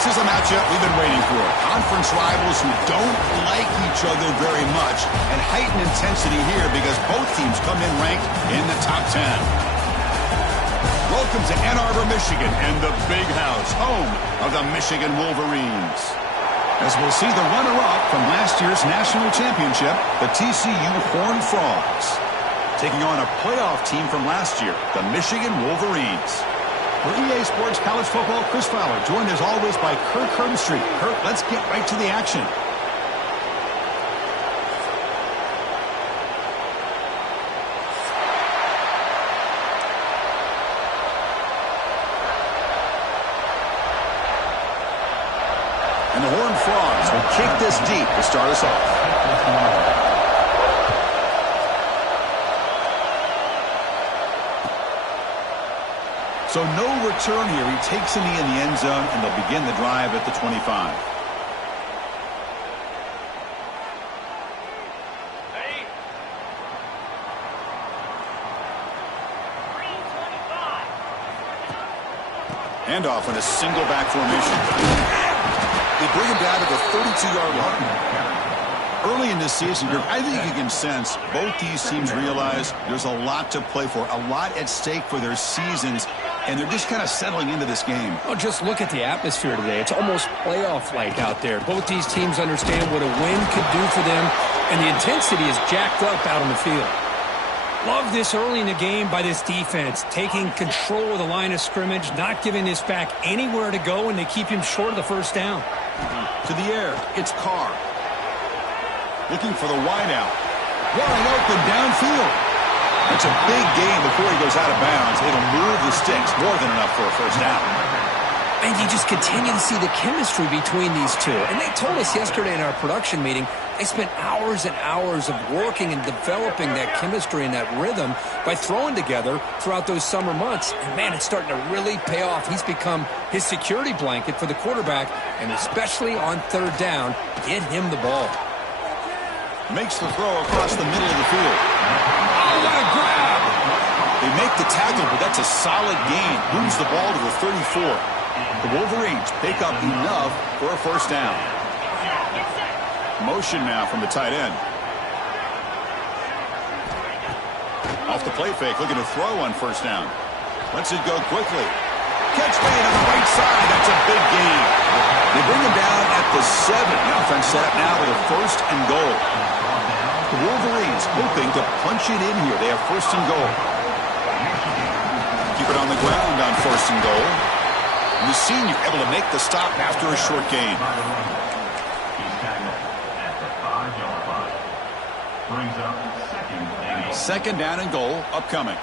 This is a matchup we've been waiting for. Conference rivals who don't like each other very much, and heightened intensity here because both teams come in ranked in the top 10. Welcome to Ann Arbor, Michigan, and the Big House, home of the Michigan Wolverines. As we'll see the runner-up from last year's national championship, the TCU Horned Frogs, taking on a playoff team from last year, the Michigan Wolverines. For EA Sports College Football, Chris Fowler, joined as always by Kirk Hermstreet. Kirk, let's get right to the action. And the Horned Frogs will kick this deep to start us off. So no return here. He takes a knee in the end zone, and they'll begin the drive at the 25. Handoff in a single back formation. They bring him down to the 32-yard line. Early in this season, I think you can sense both these teams realize there's a lot to play for, a lot at stake for their seasons, and they're just kind of settling into this game. Well, just look at the atmosphere today. It's almost playoff-like out there. Both these teams understand what a win could do for them, and the intensity is jacked up out on the field. Love this early in the game by this defense, taking control of the line of scrimmage, not giving this back anywhere to go, and they keep him short of the first down. To the air, it's Carr. Looking for the wideout. Wide open downfield. That's a big gain before he goes out of bounds. It'll move the sticks more than enough for a first down. And you just continue to see the chemistry between these two. And they told us yesterday in our production meeting, they spent hours and hours of working and developing that chemistry and that rhythm by throwing together throughout those summer months. And, man, it's starting to really pay off. He's become his security blanket for the quarterback, and especially on third down, get him the ball. Makes the throw across the middle of the field. Oh, what a grab! They make the tackle, but that's a solid gain. Moves the ball to the 34. The Wolverines pick up enough for a first down. Motion now from the tight end. Off the play fake, looking to throw on first down. Lets it go quickly. Catch made on the right side. That's a big gain. They bring him down at the 7. The offense set up now with a first and goal. The Wolverines hoping to punch it in here. They have first and goal. Keep it on the ground on first and goal. And the senior able to make the stop after a short gain. Second down and goal upcoming.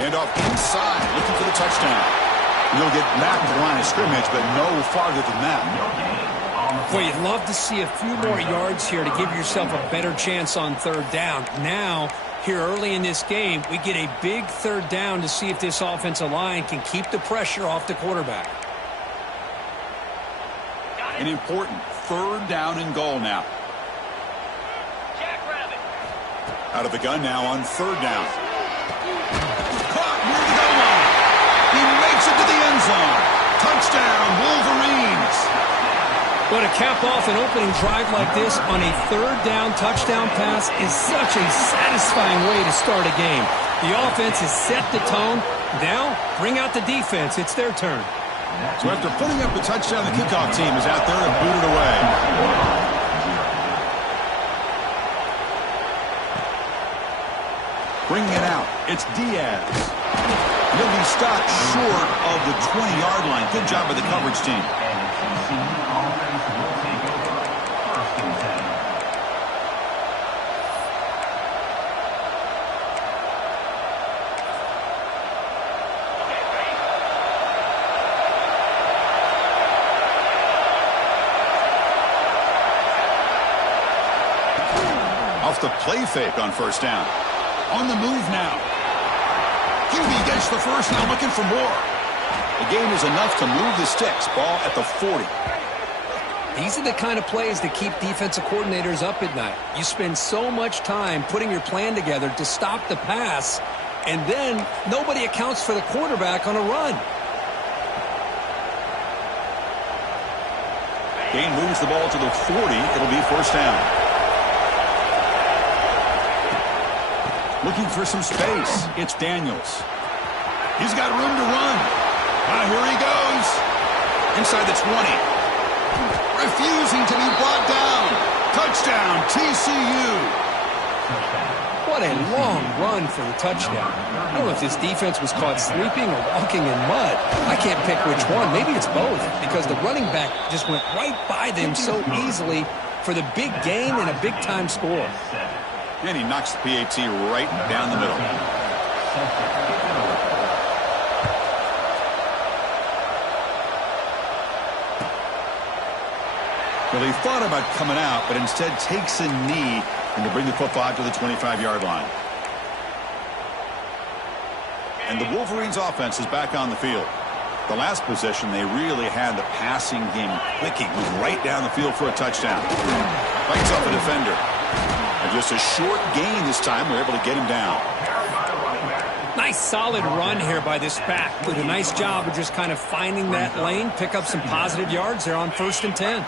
Handoff inside, looking for the touchdown. He'll get back to the line of scrimmage, but no farther than that. Boy, you'd love to see a few more yards here to give yourself a better chance on third down. Now, here early in this game, we get a big third down to see if this offensive line can keep the pressure off the quarterback. An important third down and goal now. Out of the gun now on third down. Caught near the goal line. He makes it to the end zone. Touchdown, Wolverines. But to cap off an opening drive like this on a third down touchdown pass is such a satisfying way to start a game. The offense has set the tone. Now, bring out the defense. It's their turn. So after putting up the touchdown, the kickoff team is out there and booted away. Bringing it out, it's Diaz. He'll be stopped short of the 20-yard line. Good job by the coverage team. Off the play fake on first down. On the move now. QB gets the first, now looking for more. The gain is enough to move the sticks. Ball at the 40. These are the kind of plays that keep defensive coordinators up at night. You spend so much time putting your plan together to stop the pass, and then nobody accounts for the quarterback on a run. Gain moves the ball to the 40. It'll be first down. Looking for some space. It's Daniels. He's got room to run. Here he goes. Inside the 20. Refusing to be brought down. Touchdown, TCU. What a long run for the touchdown. I don't know if this defense was caught sleeping or walking in mud. I can't pick which one. Maybe it's both, because the running back just went right by them so easily for the big gain and a big-time score. And he knocks the PAT right down the middle. Well, he thought about coming out, but instead takes a knee and to bring the football out to the 25-yard line. And the Wolverines' offense is back on the field. The last possession, they really had the passing game clicking, moved right down the field for a touchdown. Fights up a defender. And just a short gain this time, we're able to get him down. Nice solid run here by this back. Did a nice job of just kind of finding that lane, pick up some positive yards there on 1st and 10.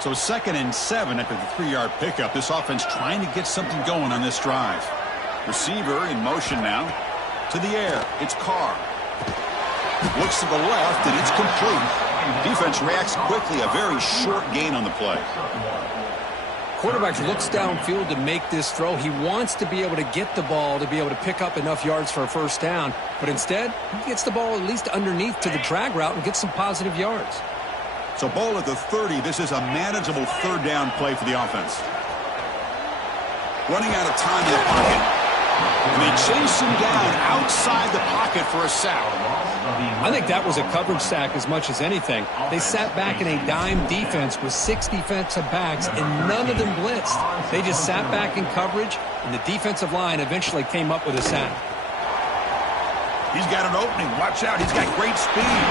So 2nd and 7 after the 3-yard pickup. This offense trying to get something going on this drive. Receiver in motion now. To the air. It's Carr. Looks to the left, and it's complete. Defense reacts quickly. A very short gain on the play. Quarterback looks downfield to make this throw. He wants to be able to get the ball to be able to pick up enough yards for a first down. But instead, he gets the ball at least underneath to the drag route and gets some positive yards. So ball at the 30. This is a manageable 3rd down play for the offense. Running out of time in the pocket. And they chase him down outside the pocket for a sack. I think that was a coverage sack as much as anything. They sat back in a dime defense with 6 defensive backs, and none of them blitzed. They just sat back in coverage, and the defensive line eventually came up with a sack. He's got an opening. Watch out. He's got great speed.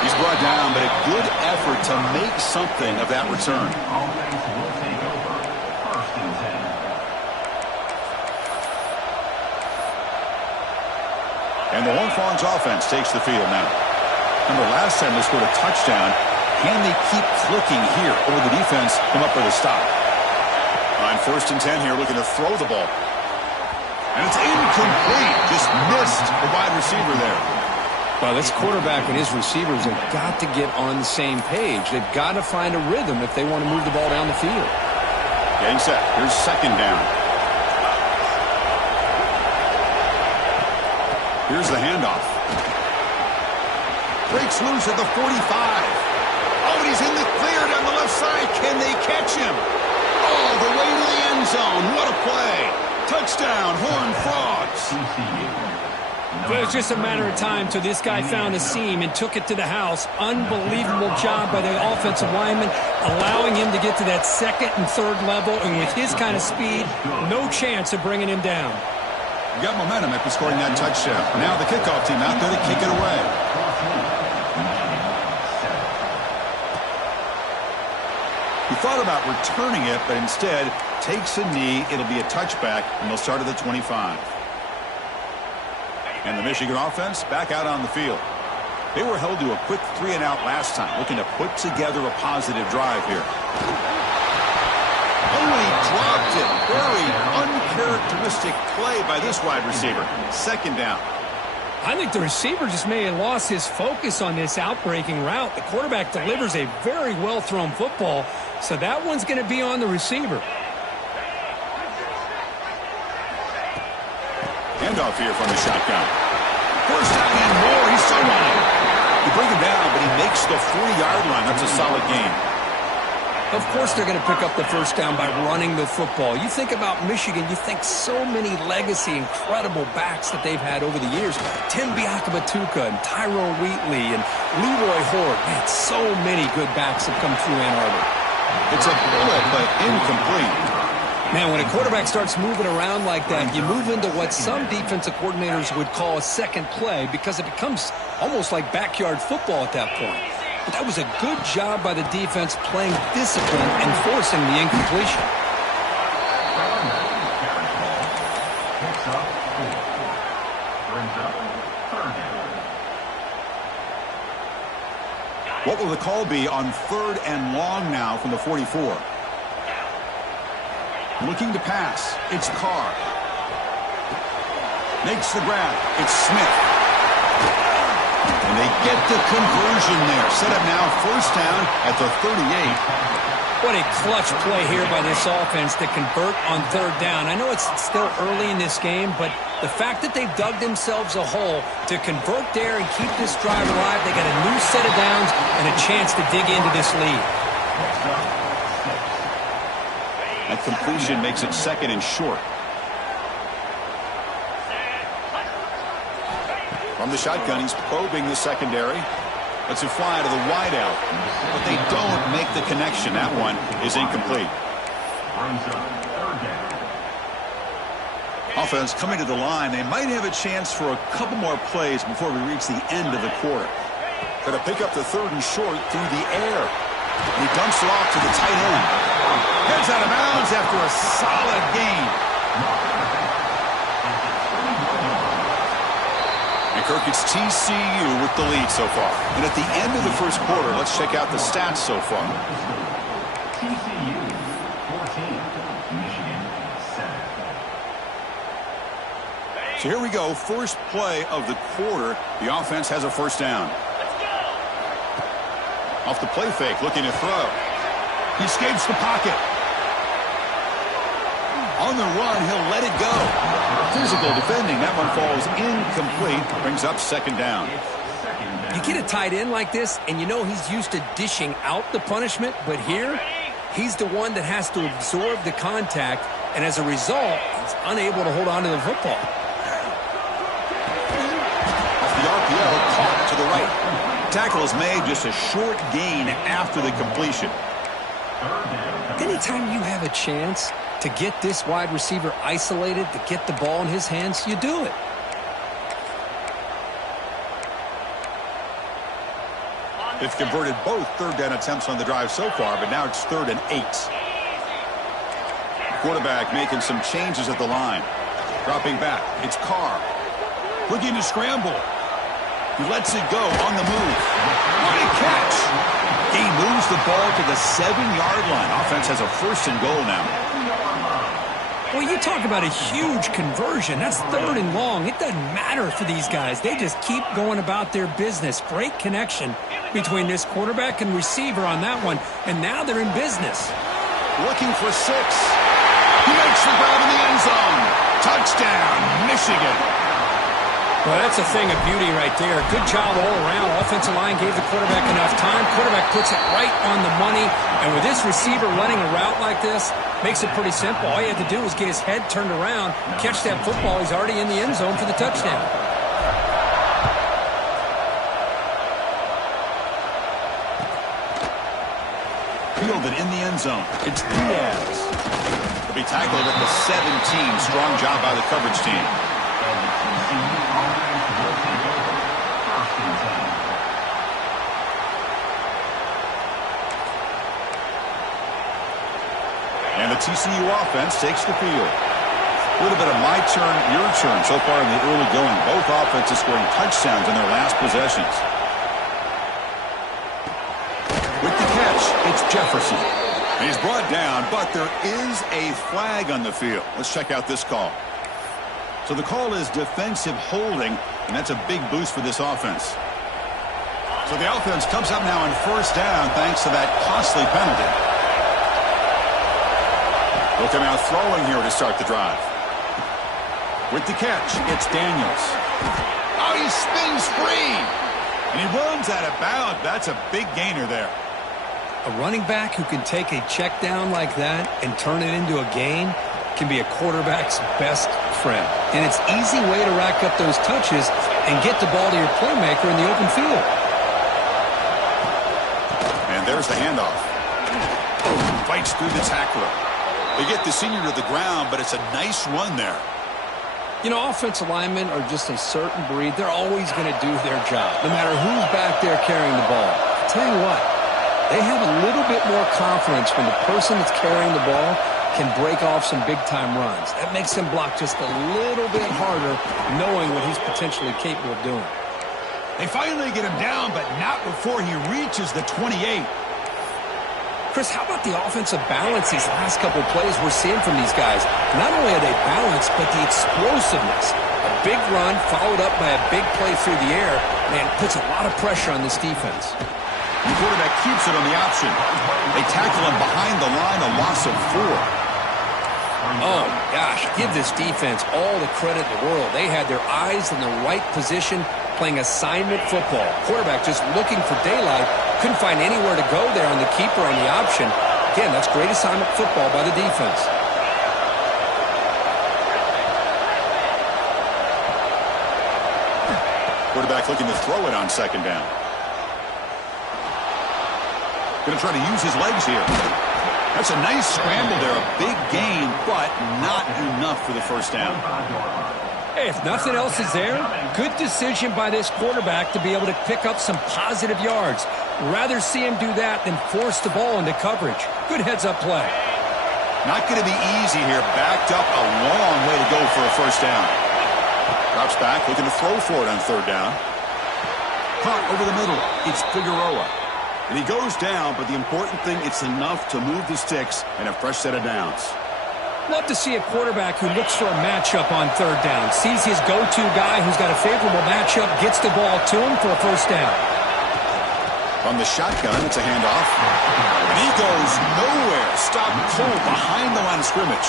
He's brought down, but a good effort to make something of that return. And the Horned Frogs offense takes the field now. Remember, last time they scored a touchdown. Can they keep clicking here, or the defense come up with a stop? On 1st and 10 here, looking to throw the ball. And it's incomplete. Just missed the wide receiver there. Well, this quarterback and his receivers have got to get on the same page. They've got to find a rhythm if they want to move the ball down the field. Getting set. Here's 2nd down. Here's the handoff. Breaks loose at the 45. Oh, and he's in the clear down the left side. Can they catch him? All the way to the end zone. What a play. Touchdown, Horned Frogs. But it was just a matter of time till this guy found a seam and took it to the house. Unbelievable job by the offensive lineman, allowing him to get to that 2nd and 3rd level. And with his kind of speed, no chance of bringing him down. You got momentum after scoring that touchdown. Now the kickoff team out there to kick it away. He thought about returning it, but instead takes a knee. It'll be a touchback, and they'll start at the 25. And the Michigan offense back out on the field. They were held to a quick 3-and-out last time, looking to put together a positive drive here. Oh, he dropped it. Very uncharacteristic play by this wide receiver. 2nd down. I think the receiver just may have lost his focus on this outbreaking route. The quarterback delivers a very well-thrown football, so that one's going to be on the receiver. Handoff here from the shotgun. First down and more. He's still running. You bring him down, but he makes the 40-yard line. That's a solid gain. Of course they're going to pick up the first down by running the football. You think about Michigan, you think so many legacy, incredible backs that they've had over the years. Tim Biakabatuka and Tyrone Wheatley and Leroy Horde. Man, so many good backs have come through Ann Arbor. It's a bullet, but incomplete. Man, when a quarterback starts moving around like that, you move into what some defensive coordinators would call a second play because it becomes almost like backyard football at that point. But that was a good job by the defense playing discipline and forcing the incompletion. What will the call be on 3rd and long now from the 44? Looking to pass. It's Carr. Makes the grab. It's Smith. And they get the conversion there. Set up now 1st down at the 38. What a clutch play here by this offense to convert on 3rd down. I know it's still early in this game, but the fact that they've dug themselves a hole to convert there and keep this drive alive, they got a new set of downs and a chance to dig into this lead. That completion makes it 2nd and short. From the shotgun, he's probing the secondary. Lets it fly to the wideout. But they don't make the connection. That one is incomplete. Offense coming to the line. They might have a chance for a couple more plays before we reach the end of the quarter. Going to pick up the 3rd and short through the air. And he dumps it off to the tight end. Heads out of bounds after a solid gain. And Kirk, it's TCU with the lead so far. And at the end of the 1st quarter, let's check out the stats so far. TCU 14, Michigan 7. So here we go. 1st play of the quarter. The offense has a 1st down. Off the play fake, looking to throw. He escapes the pocket. On the run, he'll let it go. Physical defending. That one falls incomplete. Brings up 2nd down. You get a tight end like this, and you know he's used to dishing out the punishment, but here, he's the one that has to absorb the contact, and as a result, he's unable to hold on to the football. Off the RPO, caught to the right. Tackle is made, just a short gain after the completion. Anytime you have a chance to get this wide receiver isolated, to get the ball in his hands, you do it. They've converted both 3rd down attempts on the drive so far, but now it's 3rd and 8. Quarterback making some changes at the line. Dropping back, it's Carr. Looking to scramble. He lets it go on the move. What a catch! He moves the ball to the 7-yard line. Offense has a 1st and goal now. Well, you talk about a huge conversion. That's 3rd and long. It doesn't matter for these guys. They just keep going about their business. Great connection between this quarterback and receiver on that one. And now they're in business. Looking for 6. He makes the grab in the end zone. Touchdown, Michigan. Well, that's a thing of beauty right there. Good job all around. Offensive line gave the quarterback enough time. Quarterback puts it right on the money. And with this receiver running a route like this, makes it pretty simple. All you have to do is get his head turned around, catch that football. He's already in the end zone for the touchdown. Fielded in the end zone. It's Diaz. He'll be tackled at the 17. Strong job by the coverage team. And the TCU offense takes the field. A little bit of my turn, your turn so far in the early going. Both offenses scoring touchdowns in their last possessions. With the catch, it's Jefferson. And he's brought down, but there is a flag on the field. Let's check out this call. So the call is defensive holding, and that's a big boost for this offense. So the offense comes up now on 1st down thanks to that costly penalty. They'll come out throwing here to start the drive. With the catch, it's Daniels. Oh, he spins free. And he runs out of bounds. That's a big gainer there. A running back who can take a check down like that and turn it into a gain can be a quarterback's best friend. And it's an easy way to rack up those touches and get the ball to your playmaker in the open field. And there's the handoff. Fights through the tackler. They get the senior to the ground, but it's a nice run there. You know, offensive linemen are just a certain breed. They're always going to do their job, no matter who's back there carrying the ball. I'll tell you what, they have a little bit more confidence when the person that's carrying the ball can break off some big-time runs. That makes him block just a little bit harder, knowing what he's potentially capable of doing. They finally get him down, but not before he reaches the 28. Chris, how about the offensive balance these last couple plays we're seeing from these guys? Not only are they balanced, but the explosiveness. A big run followed up by a big play through the air, man, puts a lot of pressure on this defense. The quarterback keeps it on the option. They tackle him behind the line, a loss of 4. Oh, gosh, give this defense all the credit in the world. They had their eyes in the right position, playing assignment football. Quarterback just looking for daylight. Couldn't find anywhere to go there on the keeper on the option. Again, that's great assignment football by the defense. Quarterback looking to throw it on second down. Going to try to use his legs here. That's a nice scramble there. A big gain, but not enough for the first down. Hey, if nothing else is there, good decision by this quarterback to be able to pick up some positive yards. Rather see him do that than force the ball into coverage. Good heads-up play. Not going to be easy here. Backed up a long way to go for a first down. Drops back, looking to throw for it on third down. Caught over the middle. It's Figueroa. And he goes down, but the important thing, it's enough to move the sticks and a fresh set of downs. Love to see a quarterback who looks for a matchup on third down. Sees his go-to guy who's got a favorable matchup, gets the ball to him for a first down. From the shotgun, it's a handoff. And he goes nowhere. Stop cold behind the line of scrimmage.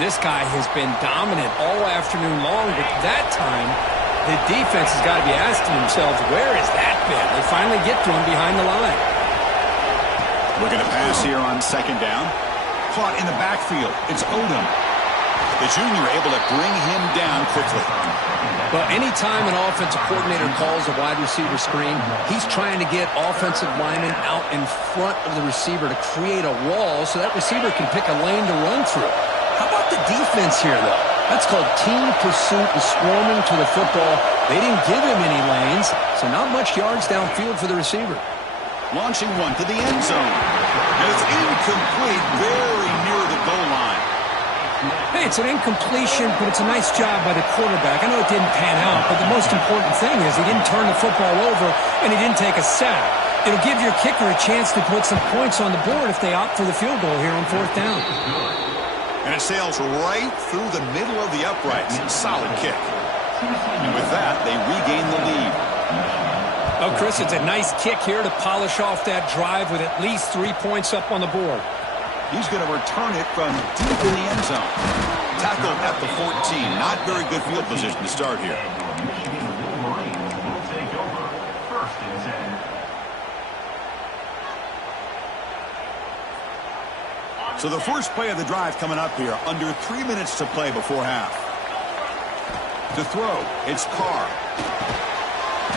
This guy has been dominant all afternoon long, but that time, the defense has got to be asking themselves, where has that been? They finally get to him behind the line. Looking to pass here on second down. Caught in the backfield. It's Odom. The junior able to bring him down quickly. Well, anytime an offensive coordinator calls a wide receiver screen, he's trying to get offensive linemen out in front of the receiver to create a wall so that receiver can pick a lane to run through. How about the defense here, though? That's called team pursuit and swarming to the football. They didn't give him any lanes, so not much yards downfield for the receiver. Launching one to the end zone. And it's incomplete, very near the goal line. Hey, it's an incompletion, but it's a nice job by the quarterback. I know it didn't pan out, but the most important thing is he didn't turn the football over and he didn't take a sack. It'll give your kicker a chance to put some points on the board if they opt for the field goal here on fourth down. And it sails right through the middle of the uprights. Solid kick. And with that, they regain the lead. Oh, Chris, it's a nice kick here to polish off that drive with at least 3 points up on the board. He's going to return it from deep in the end zone. Tackled at the 14. Not very good field position to start here. So the first play of the drive coming up here. Under 3 minutes to play before half. To throw, it's Carr.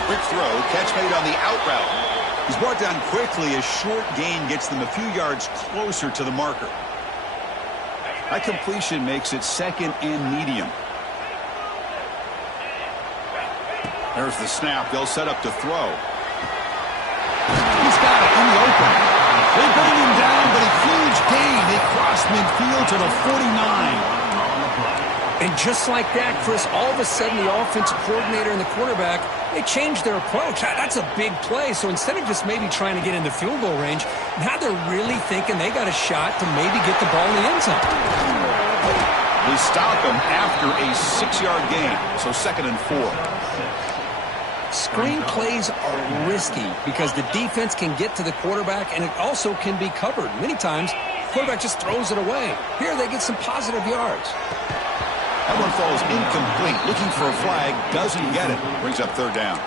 Quick throw, catch made on the out route. He's brought down quickly. A short gain gets them a few yards closer to the marker. That completion makes it second and medium. There's the snap. They'll set up to throw. He's got it in the open. They bring him down, but a huge gain. They cross midfield to the 49. And just like that, Chris, all of a sudden the offensive coordinator and the quarterback, they changed their approach. That's a big play. So instead of just maybe trying to get into field goal range, now they're really thinking they got a shot to maybe get the ball in the end zone. They stop him after a 6-yard gain. So second and 4. Screen plays are risky because the defense can get to the quarterback and it also can be covered. Many times, the quarterback just throws it away. Here they get some positive yards. That one falls incomplete. Looking for a flag. Doesn't get it. Brings up third down.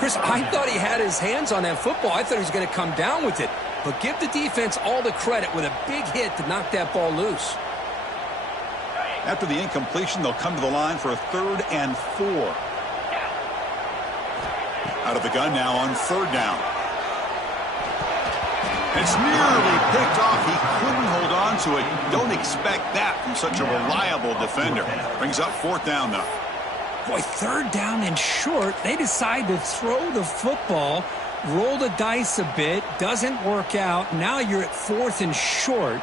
Chris, I thought he had his hands on that football. I thought he was going to come down with it. But give the defense all the credit with a big hit to knock that ball loose. After the incompletion, they'll come to the line for a 3rd and 4. Out of the gun now on third down. It's nearly picked off. He couldn't hold on to it. Don't expect that from such a reliable defender. Brings up fourth down, though. Boy, third down and short. They decide to throw the football, roll the dice a bit. Doesn't work out. Now you're at 4th and short.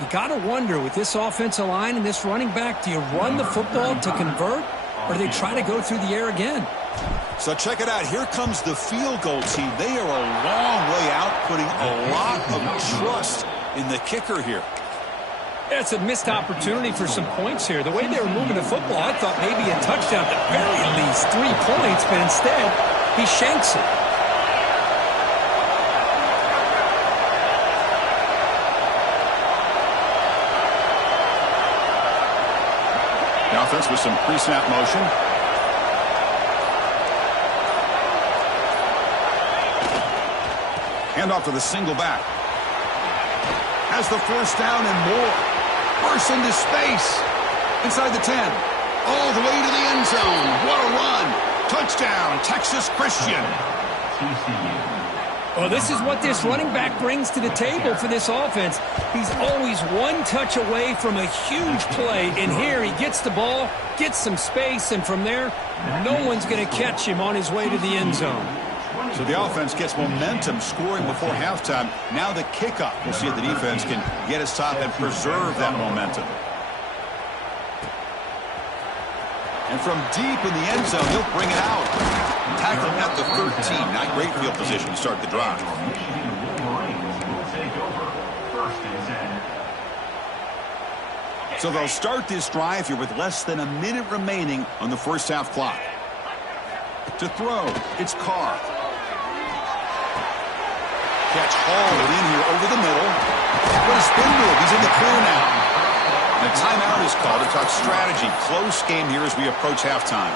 You got to wonder, with this offensive line and this running back, do you run the football to convert, or do they try to go through the air again? So check it out. Here comes the field goal team. They are a long way out, putting a lot of trust in the kicker here. It's a missed opportunity for some points here. The way they were moving the football, I thought maybe a touchdown, at the very least 3 points, but instead, he shanks it. The offense with some pre-snap motion. Handoff to the single back. Has the first down and more. Bursts into space. Inside the 10. All the way to the end zone. What a run. Touchdown, Texas Christian. Well, this is what this running back brings to the table for this offense. He's always one touch away from a huge play, and here he gets the ball, gets some space, and from there, no one's going to catch him on his way to the end zone. So the offense gets momentum, scoring before halftime. Now the kickoff. We'll see if the defense can get a stop and preserve that momentum. And from deep in the end zone, he'll bring it out. Tackled at the 13. Not great field position to start the drive. So they'll start this drive here with less than a minute remaining on the first half clock. To throw, it's Carr. Catch hauled in here over the middle. What a spin move. He's in the clear now. And a timeout is called to talk strategy. Close game here as we approach halftime.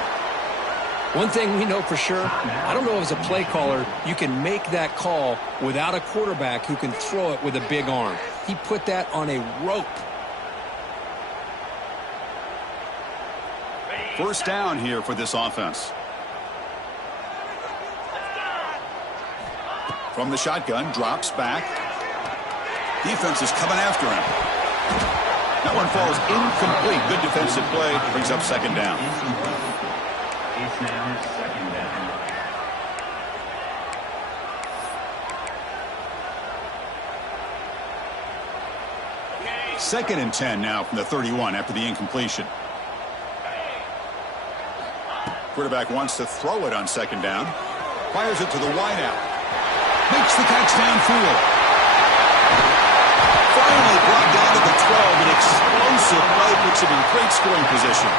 One thing we know for sure, I don't know as a play caller, you can make that call without a quarterback who can throw it with a big arm. He put that on a rope. First down here for this offense. From the shotgun, drops back. Defense is coming after him. That one falls incomplete. Good defensive play. Brings up second down. It's now second down. Second and 10 now from the 31 after the incompletion. Quarterback wants to throw it on second down. Fires it to the wideout. Makes the catch downfield. Finally brought down to the 12. An explosive play puts him in great scoring position.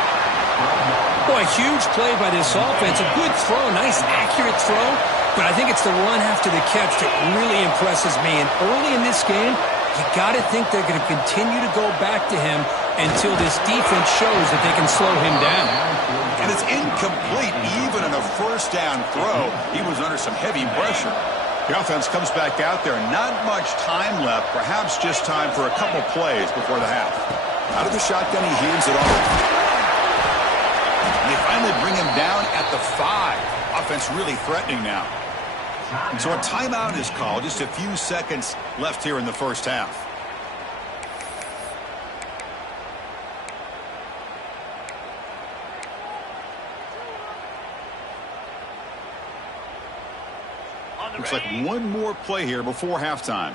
Boy, huge play by this offense. A good throw, nice accurate throw. But I think it's the run after the catch that really impresses me. And early in this game, you got to think they're going to continue to go back to him until this defense shows that they can slow him down. And it's incomplete. Even in a first down throw, he was under some heavy pressure. The offense comes back out there. Not much time left. Perhaps just time for a couple plays before the half. Out of the shotgun, he hands it off. And they finally bring him down at the 5. Offense really threatening now. And so a timeout is called. Just a few seconds left here in the first half. Looks like one more play here before halftime.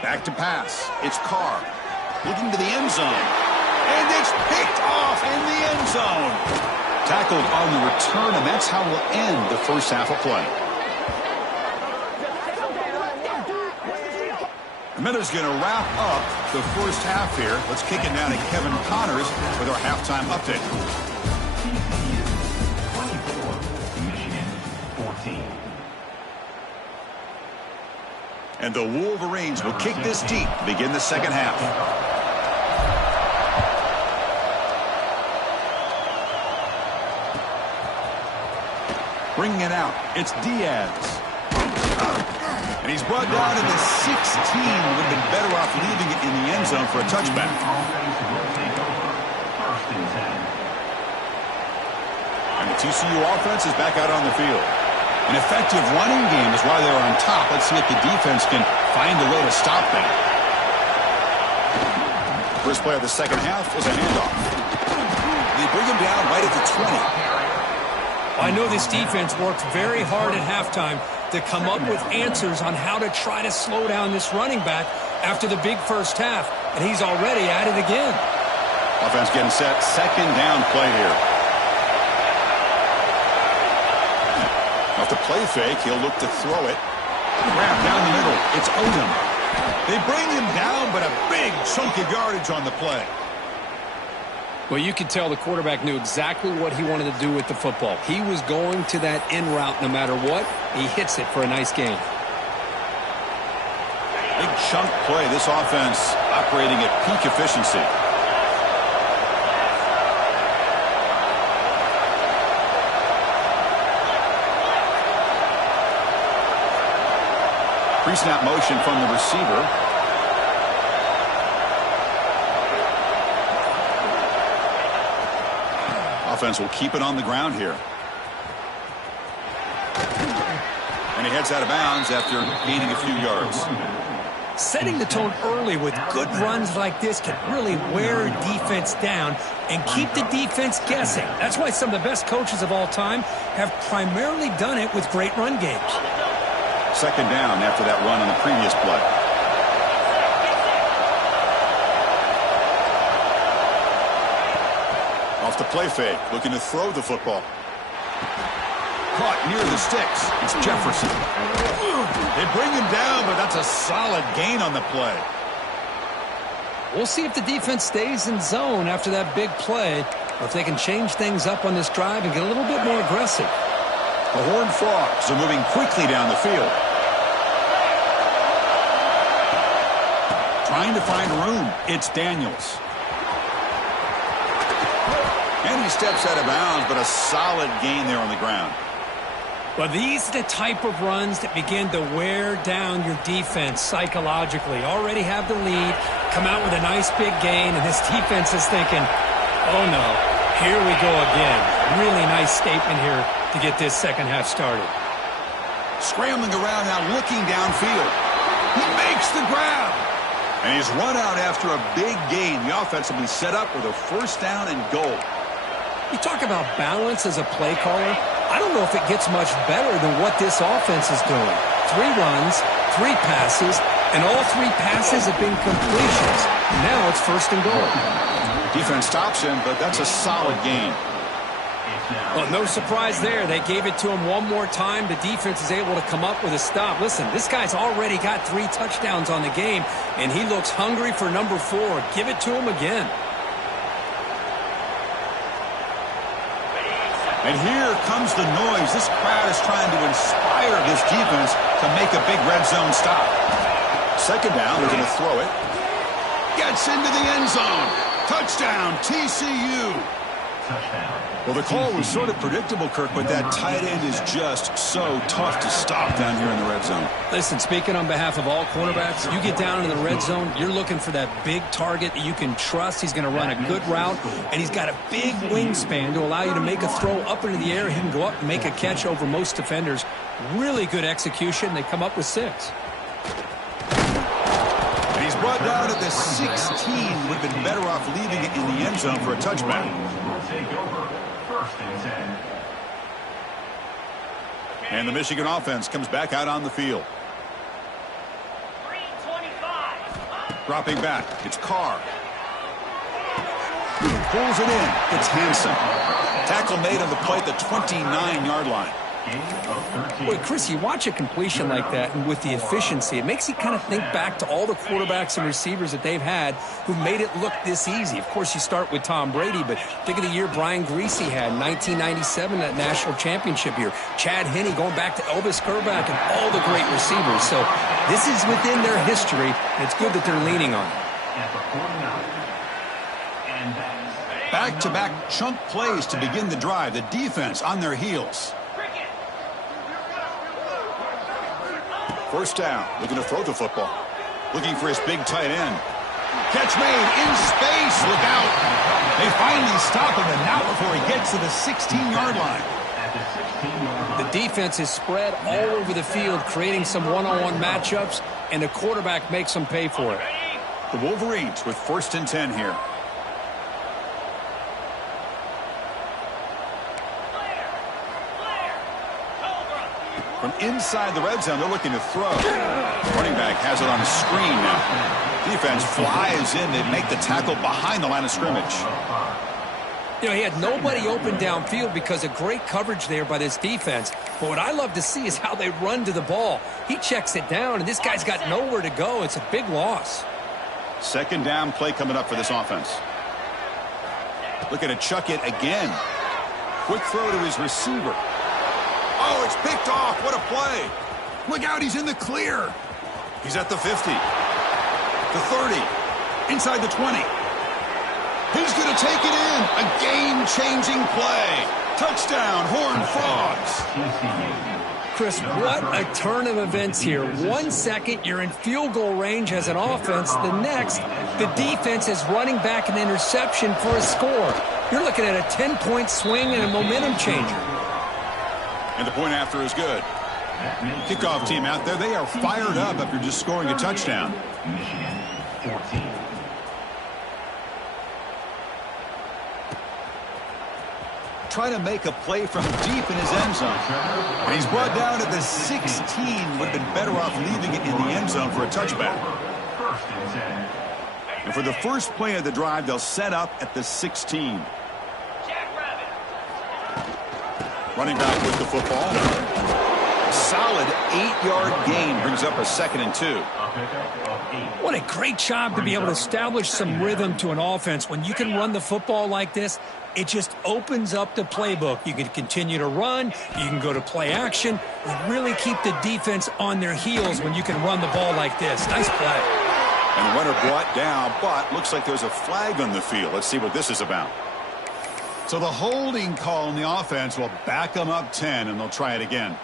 Back to pass. It's Carr. Looking to the end zone. And it's picked off in the end zone. Tackled on the return, and that's how we'll end the first half of play. The Miller's going to wrap up the first half here. Let's kick it down to Kevin Connors with our halftime update. And the Wolverines will kick this deep to begin the second half. Bringing it out, it's Diaz. And he's brought down to the 16. Would have been better off leaving it in the end zone for a touchback. And the TCU offense is back out on the field. An effective running game is why they're on top. Let's see if the defense can find a way to stop that. First play of the second half is a handoff. They bring him down right at the 20. I know this defense worked very hard at halftime to come up with answers on how to try to slow down this running back after the big first half, and he's already at it again. Offense getting set. Second down play here. Off the play fake, he'll look to throw it. Wrap down the middle. It's Odom. They bring him down, but a big chunk of yardage on the play. Well, you could tell the quarterback knew exactly what he wanted to do with the football. He was going to that in route no matter what. He hits it for a nice gain. Big chunk play. This offense operating at peak efficiency. Pre-snap motion from the receiver. Offense will keep it on the ground here. And he heads out of bounds after gaining a few yards. Setting the tone early with good runs like this can really wear defense down and keep the defense guessing. That's why some of the best coaches of all time have primarily done it with great run games. Second down after that run on the previous play. Off the play fake, looking to throw the football. Caught near the sticks. It's Jefferson. They bring him down, but that's a solid gain on the play. We'll see if the defense stays in zone after that big play, or if they can change things up on this drive and get a little bit more aggressive. The Horned Frogs are moving quickly down the field. Trying to find room. It's Daniels. And he steps out of bounds, but a solid gain there on the ground. Well, these are the type of runs that begin to wear down your defense psychologically. Already have the lead, come out with a nice big gain, and this defense is thinking, oh no, here we go again. Really nice statement here to get this second half started. Scrambling around now, looking downfield. He makes the grab. And he's run out after a big gain. The offense will be set up with a first down and goal. You talk about balance as a play caller. I don't know if it gets much better than what this offense is doing. 3 runs, 3 passes, and all 3 passes have been completions. Now it's first and goal. Defense stops him, but that's a solid gain. Well, no surprise there. They gave it to him one more time. The defense is able to come up with a stop. Listen, this guy's already got 3 touchdowns on the game, and he looks hungry for number 4. Give it to him again. And here comes the noise. This crowd is trying to inspire this defense to make a big red zone stop. Second down, they're going to throw it. Gets into the end zone. Touchdown, TCU. Touchdown. Well, the call was sort of predictable, Kirk, but that tight end is just so tough to stop down here in the red zone. Listen, speaking on behalf of all cornerbacks, you get down into the red zone, you're looking for that big target that you can trust. He's going to run a good route, and he's got a big wingspan to allow you to make a throw up into the air. He can go up and make a catch over most defenders. Really good execution. They come up with 6. And he's brought down at the 16. Would have been better off leaving it in the end zone for a touchback. Take over. First and 10. And the Michigan offense comes back out on the field. 325. Dropping back, it's Carr. Pulls it in, it's Hansen. Tackle made on the play at the 29-yard line. Boy, Chris, you watch a completion like that, and with the efficiency, it makes you kind of think back to all the quarterbacks and receivers that they've had who made it look this easy. Of course, you start with Tom Brady, but think of the year Brian Greasy had in 1997, that national championship year. Chad Henne going back to Elvis Grbac and all the great receivers. So this is within their history, and it's good that they're leaning on it. Back-to-back chunk plays to begin the drive. The defense on their heels. First down, looking to throw the football. Looking for his big tight end. Catch made in space. Look out. They finally stop him, and now before he gets to the 16-yard line. The defense is spread all over the field, creating some one-on-one matchups, and the quarterback makes them pay for it. The Wolverines with first and 10 here. From inside the red zone, they're looking to throw. Running back has it on the screen now. Defense flies in. They make the tackle behind the line of scrimmage. You know, he had nobody open downfield because of great coverage there by this defense. But what I love to see is how they run to the ball. He checks it down, and this guy's got nowhere to go. It's a big loss. Second down play coming up for this offense. Looking to chuck it again. Quick throw to his receiver. Oh, it's picked off. What a play. Look out, he's in the clear. He's at the 50. The 30. Inside the 20. He's going to take it in. A game-changing play. Touchdown, Horned Frogs. Chris, what a turn of events here. 1 second, you're in field goal range as an offense. The next, the defense is running back an interception for a score. You're looking at a 10-point swing and a momentum changer. And the point after is good. Kickoff team out there, they are fired up after just scoring a touchdown. Michigan 14. Trying to make a play from deep in his end zone. And he's brought down at the 16. Would have been better off leaving it in the end zone for a touchback. First and 10. And for the first play of the drive, they'll set up at the 16. Running back with the football. Solid 8-yard gain brings up a 2nd and 2. What a great job to be able to establish some rhythm to an offense. When you can run the football like this, it just opens up the playbook. You can continue to run. You can go to play action. You really keep the defense on their heels when you can run the ball like this. Nice play. And the runner brought down, but looks like there's a flag on the field. Let's see what this is about. So the holding call in the offense will back them up 10, and they'll try it again.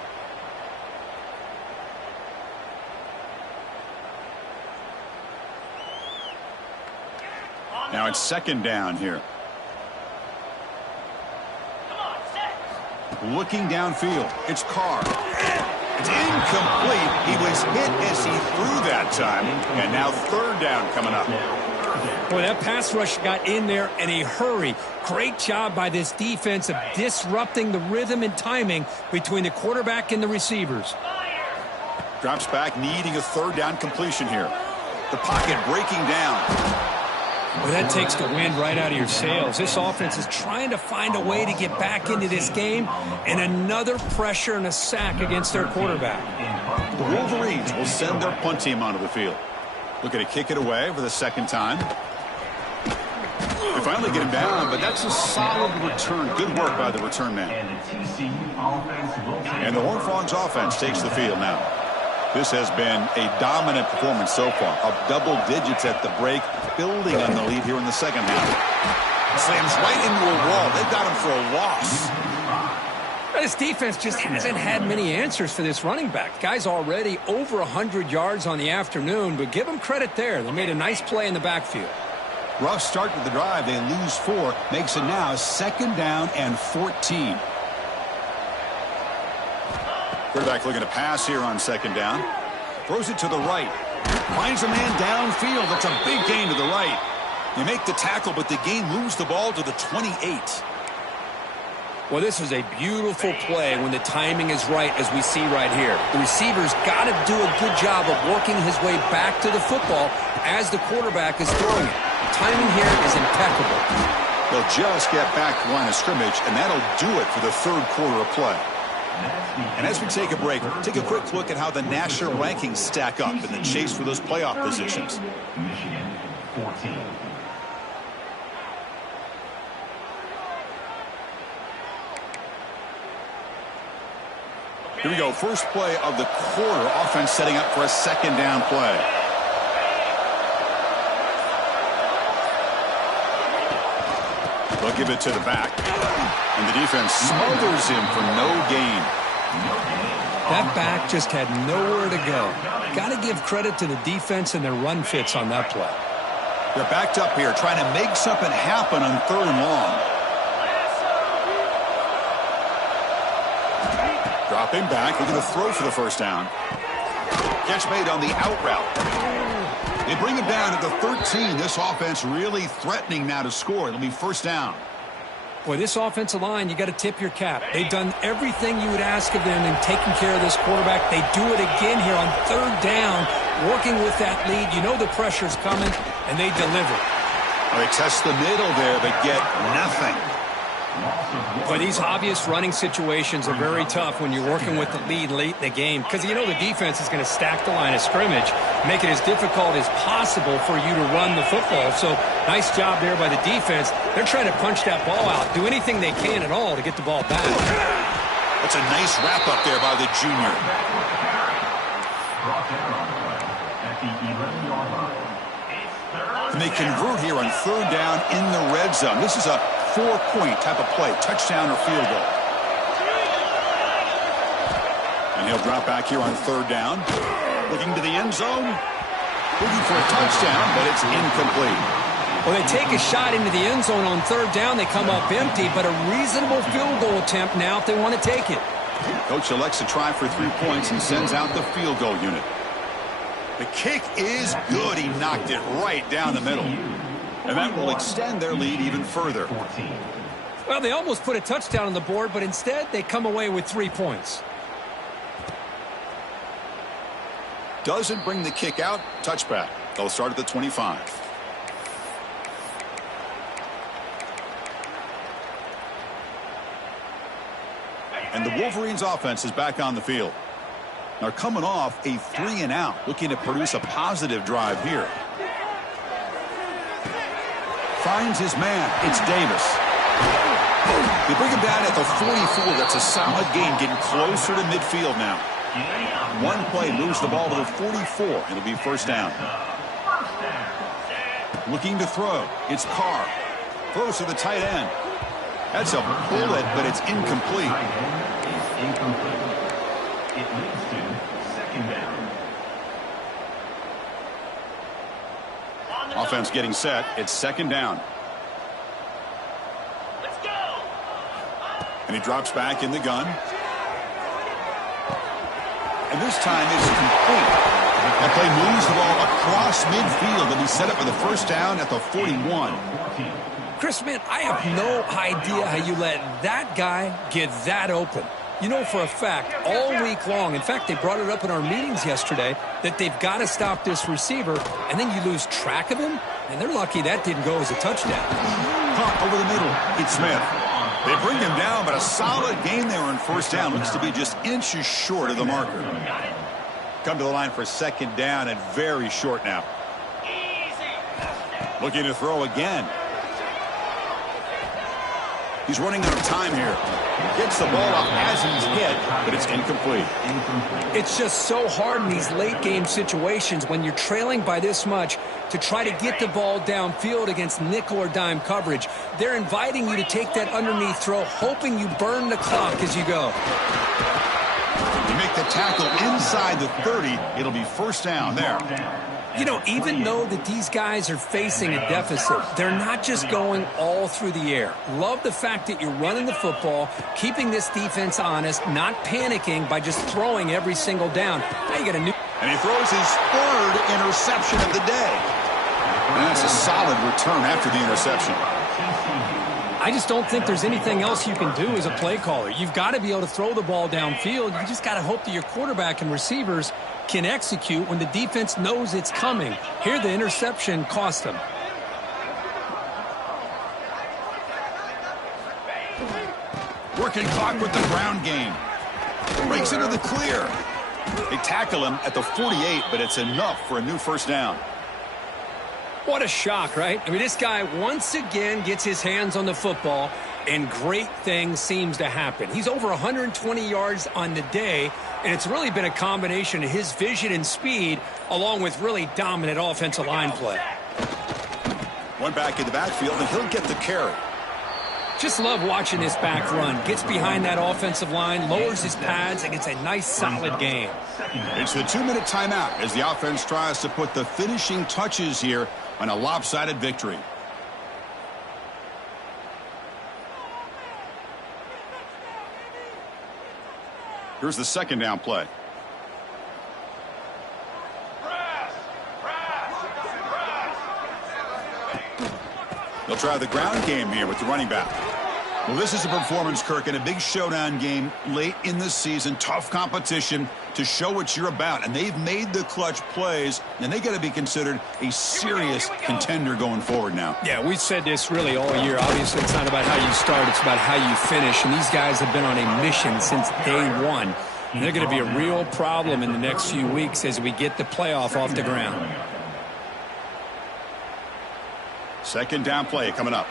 Now it's second down here. Looking downfield. It's Carr. It's incomplete. He was hit as he threw that time. And now third down coming up. Boy, that pass rush got in there in a hurry. Great job by this defense of disrupting the rhythm and timing between the quarterback and the receivers. Drops back, needing a third down completion here. The pocket breaking down. Well, that takes the wind right out of your sails. This offense is trying to find a way to get back into this game, and another pressure and a sack against their quarterback. The Wolverines will send their punt team onto the field. Looking to kick it away for the second time. They finally get him down, but that's a solid return. Good work by the return man. And the TCU offense will take And the Horned Frogs offense takes the field now. This has been a dominant performance so far. Up double digits at the break, building on the lead here in the second half. Slams right into a wall. They've got him for a loss. This defense just hasn't had many answers for this running back. Guy's already over 100 yards on the afternoon, but give him credit there. They made a nice play in the backfield. Rough start to the drive. They lose 4. Makes it now second down and 14. Quarterback looking to pass here on second down. Throws it to the right. Finds a man downfield. That's a big gain to the right. They make the tackle, but the game moves the ball to the 28. Well, this is a beautiful play when the timing is right, as we see right here. The receiver's got to do a good job of working his way back to the football as the quarterback is throwing it. The timing here is impeccable. They'll just get back to the line of scrimmage, and that'll do it for the third quarter of play. And as we take a break, take a quick look at how the national rankings stack up in the chase for those playoff positions. Michigan 14. Here we go. First play of the quarter. Offense setting up for a second down play. They'll give it to the back. And the defense smothers him for no gain. That back just had nowhere to go. Got to give credit to the defense and their run fits on that play. They're backed up here trying to make something happen on third and long. Dropping back, looking to throw for the first down. Catch made on the out route. They bring him down at the 13. This offense really threatening now to score. It'll be first down. Boy, this offensive line, you got to tip your cap. They've done everything you would ask of them in taking care of this quarterback. They do it again here on third down, working with that lead. You know the pressure's coming, and they deliver. Well, they test the middle there, but get nothing. But these obvious running situations are very tough when you're working with the lead late in the game, because you know the defense is going to stack the line of scrimmage, make it as difficult as possible for you to run the football. So nice job there by the defense. They're trying to punch that ball out, do anything they can at all to get the ball back. That's a nice wrap up there by the junior. Brought down on the play at the 11-yard line. And they convert here on third down in the red zone. This is a 4-point type of play, touchdown or field goal. And he'll drop back here on third down. Looking to the end zone. Looking for a touchdown, but it's incomplete. Well, they take a shot into the end zone on third down. They come up empty, but a reasonable field goal attempt now if they want to take it. Coach elects to try for 3 points and sends out the field goal unit. The kick is good. He knocked it right down the middle. And that will extend their lead even further. Well, they almost put a touchdown on the board, but instead they come away with 3 points. Doesn't bring the kick out. Touchback. They'll start at the 25. And the Wolverines offense is back on the field. They're coming off a 3-and-out, looking to produce a positive drive here. Finds his man. It's Davis. They bring him down at the 44. That's a solid gain, getting closer to midfield now. One play moves the ball to the 44. It'll be first down. Looking to throw. It's Carr. Throws to the tight end. That's a bullet, but it's incomplete. It leads to second down. Offense getting set. It's second down. Let's go. And he drops back in the gun. And this time it's complete. That play moves the ball across midfield, and he set up for the first down at the 41. Chris, man, I have no idea how you let that guy get that open. You know for a fact, all week long, in fact, they brought it up in our meetings yesterday, that they've got to stop this receiver, and then you lose track of him, and they're lucky that didn't go as a touchdown. Pump over the middle. It's Smith. They bring him down, but a solid gain there on first down. Looks to be just inches short of the marker. Come to the line for second down and very short now. Looking to throw again. He's running out of time here. Gets the ball off as he's hit, but it's incomplete. It's just so hard in these late game situations when you're trailing by this much to try to get the ball downfield against nickel or dime coverage. They're inviting you to take that underneath throw, hoping you burn the clock as you go. You make the tackle inside the 30. It'll be first down there. You know, even though that these guys are facing a deficit, they're not just going all through the air. Love the fact that you're running the football, keeping this defense honest, not panicking by just throwing every single down. Now you got a new... And he throws his third interception of the day. And that's a solid return after the interception. I just don't think there's anything else you can do as a play caller. You've got to be able to throw the ball downfield. You just got to hope that your quarterback and receivers can execute when the defense knows it's coming. Here, the interception cost them. Working clock with the ground game. Breaks into the clear. They tackle him at the 48, but it's enough for a new first down. What a shock, right? I mean, this guy once again gets his hands on the football, and great things seems to happen. He's over 120 yards on the day, and it's really been a combination of his vision and speed along with really dominant offensive line play. One back in the backfield, and he'll get the carry. Just love watching this back run. Gets behind that offensive line, lowers his pads, and gets a nice, solid game. It's the 2-minute timeout as the offense tries to put the finishing touches here on a lopsided victory. Here's the second down play. They'll try the ground game here with the running back. Well, this is a performance, Kirk, in a big showdown game late in the season. Tough competition to show what you're about. And they've made the clutch plays, and they got to be considered a serious contender going forward now. Yeah, we've said this really all year. Obviously, it's not about how you start. It's about how you finish. And these guys have been on a mission since day one. And they're going to be a real problem in the next few weeks as we get the playoff off the ground. Second down play coming up.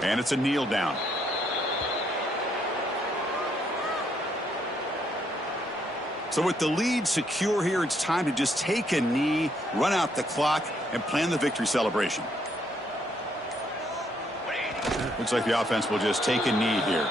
And it's a kneel down. So with the lead secure here, it's time to just take a knee, run out the clock, and plan the victory celebration. Looks like the offense will just take a knee here.